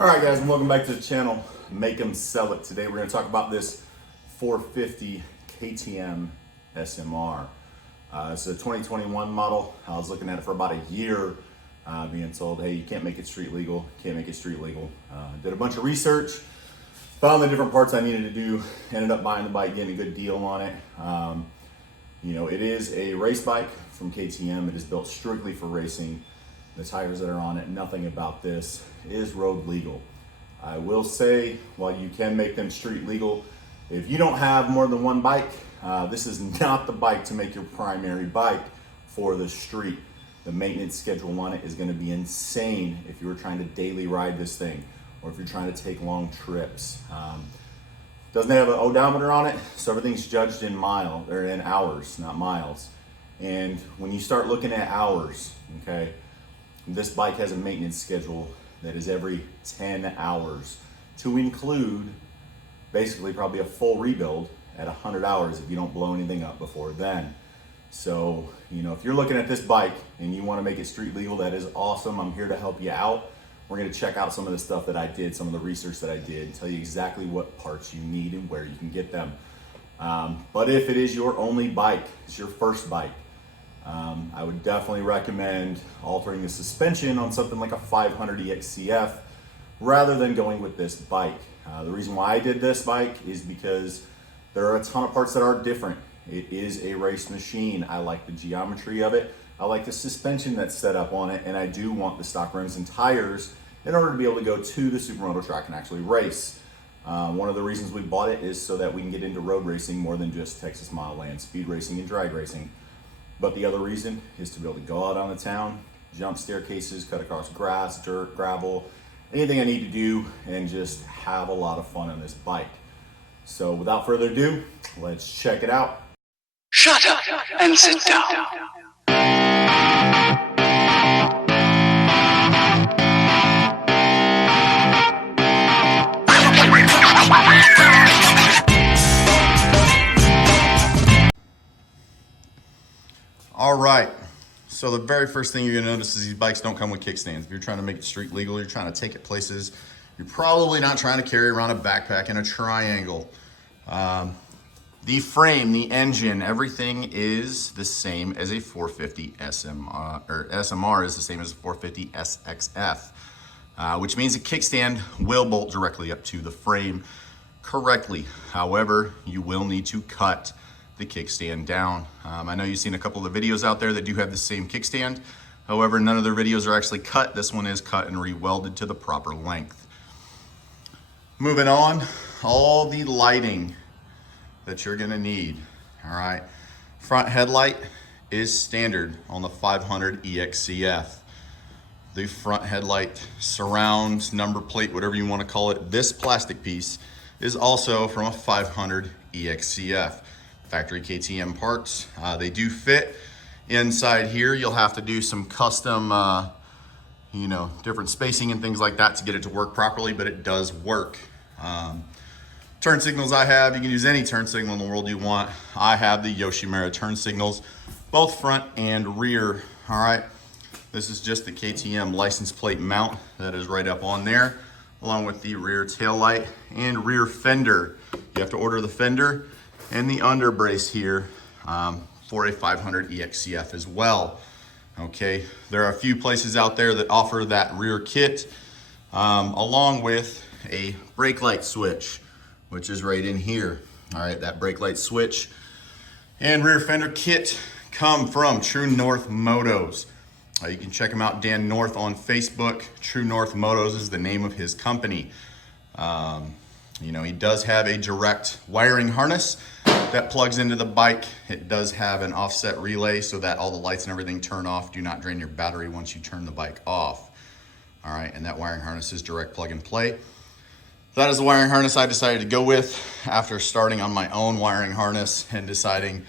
All right, guys, and welcome back to the channel. Make 'em sell it. Today we're going to talk about this 450 KTM SMR. It's a 2021 model. I was looking at it for about a year, being told, hey, you can't make it street legal. Can't make it street legal. Did a bunch of research, found the different parts I needed to do. Ended up buying the bike, getting a good deal on it. It is a race bike from KTM. It is built strictly for racing. The tires that are on it, nothing about this is road legal. I will say, while you can make them street legal, if you don't have more than one bike, this is not the bike to make your primary bike for the street. The maintenance schedule on it is going to be insane if you were trying to daily ride this thing, or if you're trying to take long trips. Doesn't have an odometer on it, so everything's judged in in hours, not miles. And when you start looking at hours, okay, this bike has a maintenance schedule that is every 10 hours to include basically probably a full rebuild at 100 hours if you don't blow anything up before then. So, if you're looking at this bike and you want to make it street legal, that is awesome. I'm here to help you out. We're going to check out some of the stuff that I did, some of the research that I did, and tell you exactly what parts you need and where you can get them. But if it is your only bike, it's your first bike, I would definitely recommend altering the suspension on something like a 500 EXCF rather than going with this bike. The reason why I did this bike is because there are a ton of parts that are different. It is a race machine. I like the geometry of it. I like the suspension that's set up on it, and I do want the stock rims and tires in order to be able to go to the supermoto track and actually race. One of the reasons we bought it is so that we can get into road racing more than just Texas Mile Land, speed racing and drag racing. But the other reason is to be able to go out on the town, jump staircases, cut across grass, dirt, gravel, anything I need to do, and just have a lot of fun on this bike. So without further ado, let's check it out. Shut up and sit down. All right, so the very first thing you're gonna notice is these bikes don't come with kickstands. If you're trying to make it street legal, you're trying to take it places, you're probably not trying to carry around a backpack in a triangle. The frame, the engine, everything is the same as a 450 SMR, or SMR is the same as a 450 SXF, which means a kickstand will bolt directly up to the frame correctly. However, you will need to cut the kickstand down. I know you've seen a couple of the videos out there that do have the same kickstand. However, none of their videos are actually cut. This one is cut and re-welded to the proper length. Moving on, all the lighting that you're gonna need, all right? Front headlight is standard on the 500 EXCF. The front headlight surrounds, number plate, whatever you wanna call it, this plastic piece is also from a 500 EXCF. Factory KTM parts. They do fit inside here. You'll have to do some custom, different spacing and things like that to get it to work properly, but it does work. Turn signals I have, you can use any turn signal in the world you want. I have the Yoshimura turn signals, both front and rear, all right? This is just the KTM license plate mount that is right up on there, along with the rear tail light and rear fender. You have to order the fender and the under brace here for a 500 EXCF as well. Okay, there are a few places out there that offer that rear kit along with a brake light switch, which is right in here. All right, that brake light switch and rear fender kit come from True North Motos. You can check him out, Dan North, on Facebook. True North Motos is the name of his company. He does have a direct wiring harness that plugs into the bike. It does have an offset relay so that all the lights and everything turn off, do not drain your battery once you turn the bike off. All right, and that wiring harness is direct plug and play. That is the wiring harness I decided to go with after starting on my own wiring harness and deciding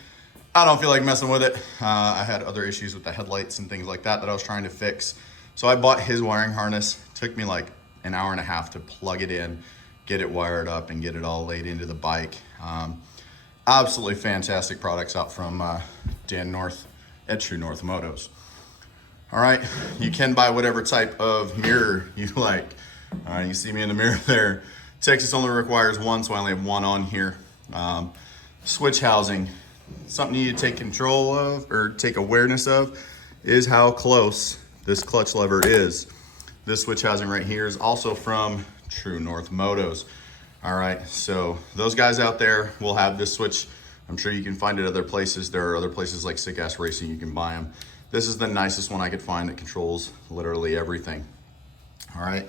I don't feel like messing with it. I had other issues with the headlights and things like that I was trying to fix. So I bought his wiring harness. It took me like an hour and a half to plug it in, get it wired up, and get it all laid into the bike. Absolutely fantastic products out from Dan North at True North Motos. All right, you can buy whatever type of mirror you like. All right, you see me in the mirror there. Texas only requires one, so I only have one on here. Switch housing, something you need to take control of or take awareness of is how close this clutch lever is. This switch housing right here is also from True North Motos. All right, so those guys out there will have this switch. I'm sure you can find it other places. There are other places like Sick Ass Racing, you can buy them. This is the nicest one I could find that controls literally everything. All right,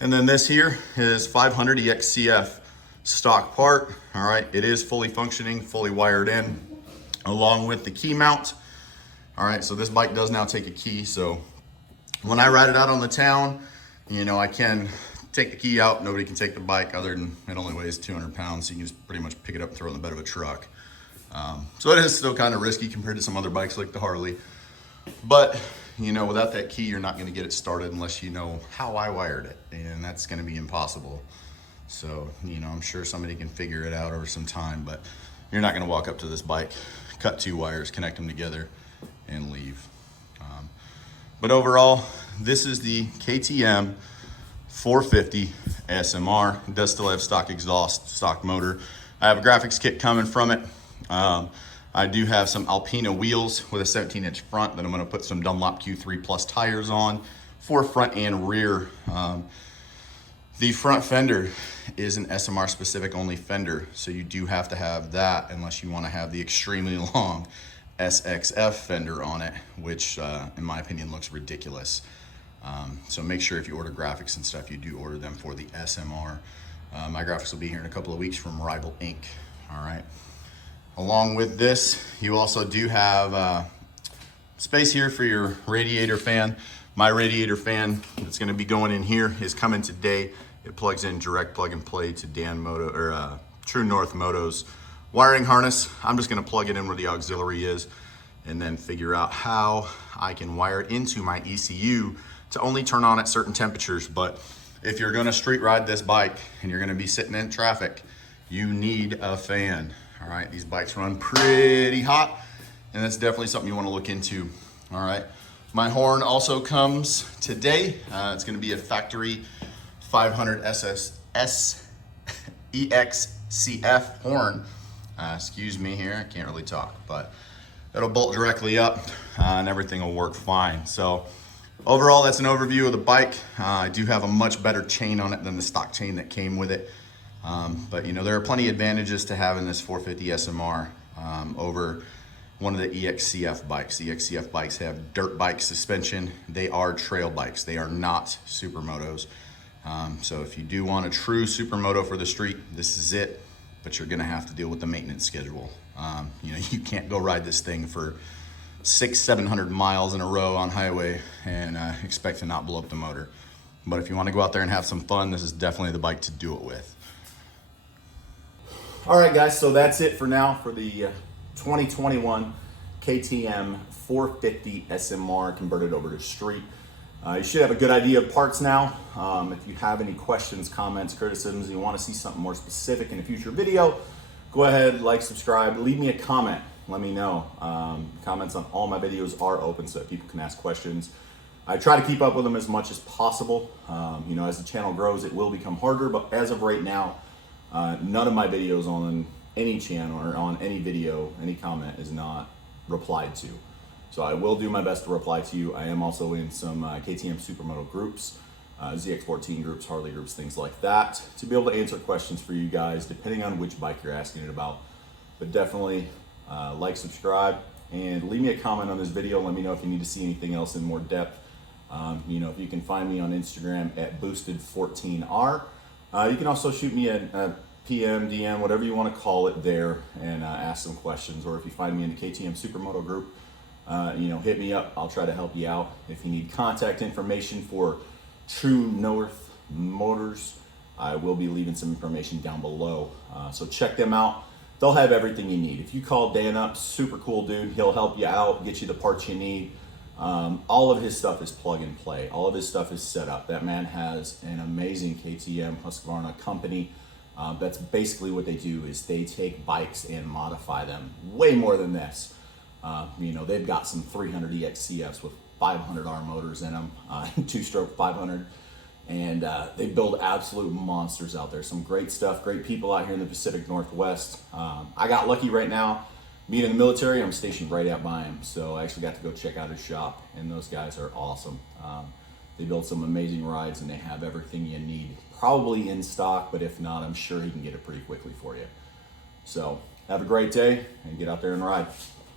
and then this here is 500 EXCF stock part. All right, it is fully functioning, fully wired in, along with the key mount. All right, so this bike does now take a key, so when I ride it out on the town, you know, I can take the key out. Nobody can take the bike other than it only weighs 200 pounds, so you can just pretty much pick it up and throw it in the bed of a truck. So it is still kind of risky compared to some other bikes like the Harley. But, you know, without that key, you're not going to get it started unless you know how I wired it, and that's going to be impossible. So, you know, I'm sure somebody can figure it out over some time, but you're not going to walk up to this bike, cut 2 wires, connect them together, and leave. But overall, this is the KTM 450 SMR. It does still have stock exhaust, stock motor. I have a graphics kit coming from it. I do have some Alpina wheels with a 17-inch front that I'm going to put some Dunlop Q3 Plus tires on for front and rear. The front fender is an SMR specific only fender, so you do have to have that unless you want to have the extremely long SXF fender on it, which in my opinion looks ridiculous. So make sure if you order graphics and stuff, you do order them for the SMR. My graphics will be here in a couple of weeks from Rival Inc. All right. Along with this, you also do have space here for your radiator fan. My radiator fan that's going to be going in here is coming today. It plugs in direct plug and play to True North Moto's wiring harness. I'm just going to plug it in where the auxiliary is and then figure out how I can wire it into my ECU to only turn on at certain temperatures. But if you're going to street ride this bike and you're going to be sitting in traffic, you need a fan. All right, these bikes run pretty hot, and that's definitely something you want to look into. All right, my horn also comes today. It's going to be a factory 500 EXCF horn. Excuse me here, I can't really talk, but it'll bolt directly up and everything will work fine. So overall, that's an overview of the bike. I do have a much better chain on it than the stock chain that came with it. But you know, there are plenty of advantages to having this 450 SMR over one of the EXCF bikes. The EXCF bikes have dirt bike suspension. They are trail bikes. They are not supermotos. So if you do want a true supermoto for the street, this is it, but you're gonna have to deal with the maintenance schedule. You know, you can't go ride this thing for 600-700 miles in a row on highway and expect to not blow up the motor. But if you wanna go out there and have some fun, this is definitely the bike to do it with. All right, guys, so that's it for now for the 2021 KTM 450 SMR converted over to street. You should have a good idea of parts now. If you have any questions, comments, criticisms, you want to see something more specific in a future video, go ahead, like, subscribe, leave me a comment. Let me know. Comments on all my videos are open so that people can ask questions. I try to keep up with them as much as possible. You know, as the channel grows, it will become harder, but as of right now, none of my videos on any channel or on any video, any comment is not replied to. So I will do my best to reply to you. I am also in some KTM Supermoto groups, ZX14 groups, Harley groups, things like that, to be able to answer questions for you guys, depending on which bike you're asking it about. But definitely like, subscribe, and leave me a comment on this video. Let me know if you need to see anything else in more depth. You know, if you can find me on Instagram at boosted14r. You can also shoot me a PM, DM, whatever you want to call it there, and ask some questions. Or if you find me in the KTM Supermoto group, you know, hit me up. I'll try to help you out. If you need contact information for True North Motors, I will be leaving some information down below. So check them out. They'll have everything you need. If you call Dan up, super cool dude. He'll help you out, get you the parts you need. All of his stuff is plug and play. All of his stuff is set up. That man has an amazing KTM Husqvarna company. That's basically what they do, is they take bikes and modify them way more than this. You know, they've got some 300 EXCFs with 500R motors in them, two-stroke 500. And they build absolute monsters out there. Some great stuff, great people out here in the Pacific Northwest. I got lucky right now. Being in the military, I'm stationed right out by him. So I actually got to go check out his shop, and those guys are awesome. They build some amazing rides, and they have everything you need. Probably in stock, but if not, I'm sure he can get it pretty quickly for you. So have a great day, and get out there and ride.